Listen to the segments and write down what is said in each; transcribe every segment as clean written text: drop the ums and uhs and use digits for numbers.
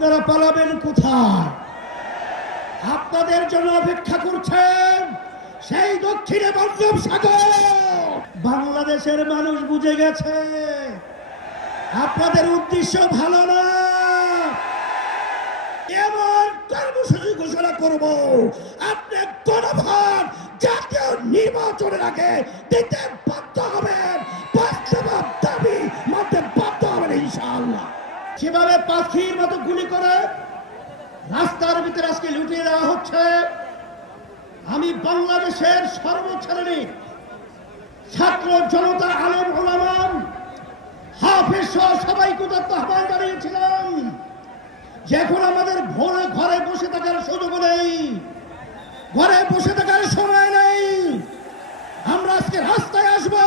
আপনারা পালাবেন কোথায়? আপনাদের জন্য অপেক্ষা করছেন সেই দক্ষিণে বঙ্গোপসাগর। বাংলাদেশের মানুষ বুঝে গেছে আপনাদের উদ্দেশ্য ভালো না। এমন কর্মসূচি ঘোষণা করব আপনি গণভোট জাতীয় নির্বাচনের আগে দিতে বাধ্য হবেন, বাস্তব দাবি মানতে বাধ্য হবেন ইনশাআল্লাহ। যেভাবে পাখির মতো গুলি করে রাস্তার ভিতরে আজকে লুটিয়ে দেওয়া হচ্ছে, আমি বাংলাদেশের সর্বশ্রেণীর ছাত্র জনতা, আলেম ওলামা, হাফেজ সহ সবাইকে আহ্বান জানিয়েছিলাম যে এখন আমাদের ভোরে ঘরে বসে থাকার সুযোগ নেই, ঘরে বসে থাকার সময় নেই। আমরা আজকে রাস্তায় আসবো,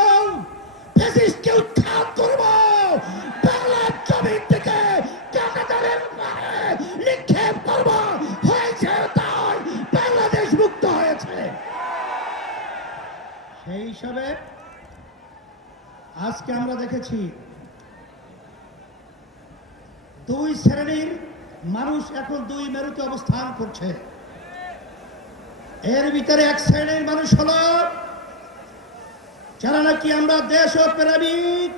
ফ্যাসিস্টকে উৎখাত করব, বাংলার জমিন থেকে কাঁটাতারের মারে নিক্ষেপ করব। হয়েছে তাই, বাংলাদেশ মুক্ত হয়েছে। সেই হিসাবে আজকে আমরা দেখেছি দুই শ্রেণীর মানুষ এখন দুই মেরুতে অবস্থান করছে। এর ভিতরে এক শ্রেণীর মানুষ হলো যারা নাকি আমরা দেশ প্রেমিক,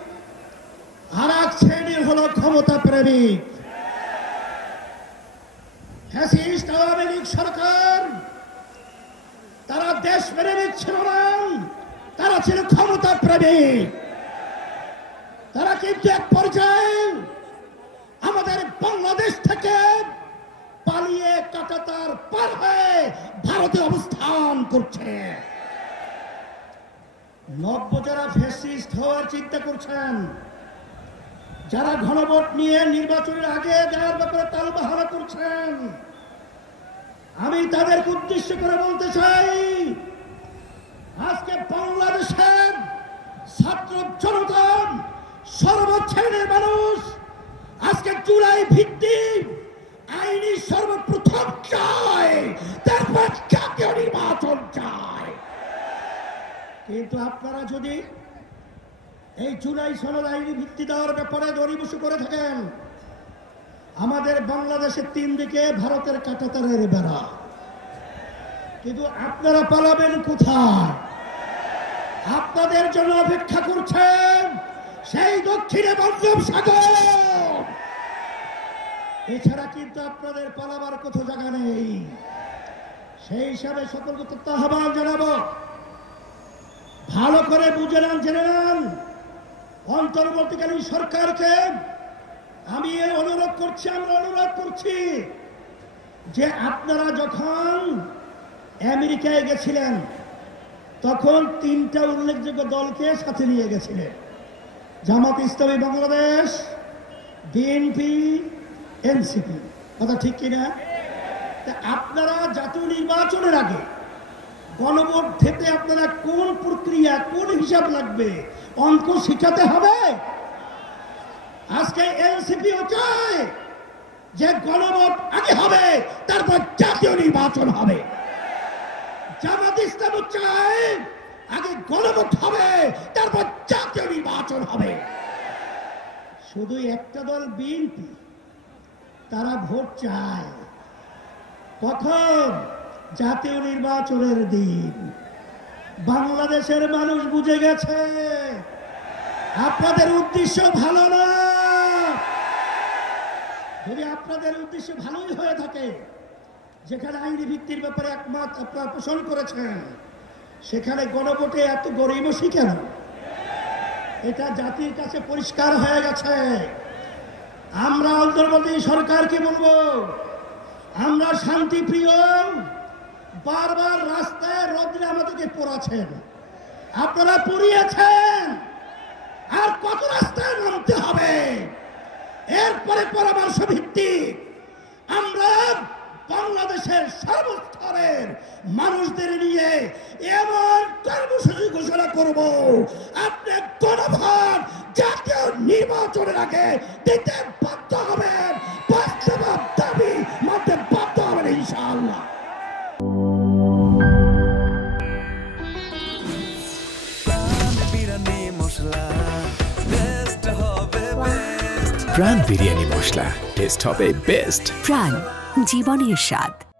আর এক শ্রেণীর হলো ক্ষমতা প্রেমিক। ফ্যাসিস্ট আওয়ামী লীগ সরকার তারা দেশ প্রেমিক ছিল না, তারা ছিল ক্ষমতা প্রেমিক। তারা কিন্তু এক পর্যায়ে আমাদের বাংলাদেশ থেকে পালিয়ে কাঁটাতার পার হয়ে ভারতে অবস্থান করছে। নব্য যারা ফ্যাসিস্ট হওয়ার চিন্তা করছেন, যারা গণভোট নিয়ে নির্বাচনের আগে যাওয়ার ব্যাপারে তালবাহানা করছেন, আমি তাদেরকে উদ্দেশ্য করে বলতে চাই, আজকে বাংলাদেশের ছাত্র জনতা, সর্বশ্রেণীর মানুষ আজকে জুলাই ভিত্তিক আইনি সর্বপ্রথম চায়, তারপর জাতীয় নির্বাচন চায়। কিন্তু আপনারা যদি এই জুলাই সনদ আইনি ভিত্তি দেওয়ার ব্যাপারে দড়িবসু করে থাকেন, আমাদের বাংলাদেশের তিন দিকে ভারতের কাঁটাতারের বেড়া, কিন্তু আপনারা পালাবেন কোথায়? আপনাদের জন্য অপেক্ষা করছেন সেই দক্ষিণে বঙ্গোপসাগর। এছাড়া কিন্তু আপনাদের পালাবার কোথাও জায়গা নেই। সেই হিসাবে সকলকে আহ্বান জানাবো, ভালো করে বুঝে নেন, জেনে নেন। অন্তর্বর্তীকালীন সরকারকে আমি অনুরোধ করছি, আমরা অনুরোধ করছি যে আপনারা যখন আমেরিকায় গেছিলেন তখন তিনটা উল্লেখযোগ্য দলকে সাথে নিয়ে গেছিলেন, জামাত ইসলামী বাংলাদেশ, বিএনপি, এনসিপি। কথা ঠিক কিনা? আপনারা জাতীয় নির্বাচনের আগে গণভোট থেকে আপনারা কোন প্রক্রিয়া, কোন হিসাব লাগবে, অঙ্ক শিখাতে হবে। আজকে এনসিপিও চায় যে গণভোট আগে হবে, তারপর জাতীয় নির্বাচন হবে। জামাত ইসলামও চায় আগে গণভোট হবে, তারপর জাতীয় নির্বাচন হবে। শুধু একটা দল বিএনপি, তারা ভোট চায় কখন? জাতীয় নির্বাচনের দিন। বাংলাদেশের মানুষ বুঝে গেছে আপনাদের উদ্দেশ্য ভালো না। যদি আপনাদের উদ্দেশ্য ভালোই হয়ে থাকে, যেখানে আইনি ভিত্তির ব্যাপারে একমত আপনারা পোষণ করেছেন, সেখানে গণভোটে এত গরিমসি কেন? এটা জাতির কাছে পরিষ্কার হয়ে গেছে। আমরা অন্তর্বর্তী সরকারকে বলবো, আমরা শান্তিপ্রিয়, বারবার রাস্তায় রোদ্রে আমাদেরকে পোড়াচ্ছেন, আপনারা পুড়িয়েছেন, আর কত রাস্তায় নামতে হবে? এরপরে পরামর্শ ভিত্তিক আমরা বাংলাদেশের সর্বস্তরের মানুষদের নিয়ে এমন কর্মসূচি ঘোষণা করব আপনি গণভোট জাতীয় নির্বাচনের আগে দিতে বাধ্য হবেন, বাস্তব দাবি মানতে বাধ্য হবেন ইনশাআল্লাহ। প্রাণ বিরিয়ানি মশলা। টেস্ট হবে বেস্ট। প্রাণ, জীবনের স্বাদ।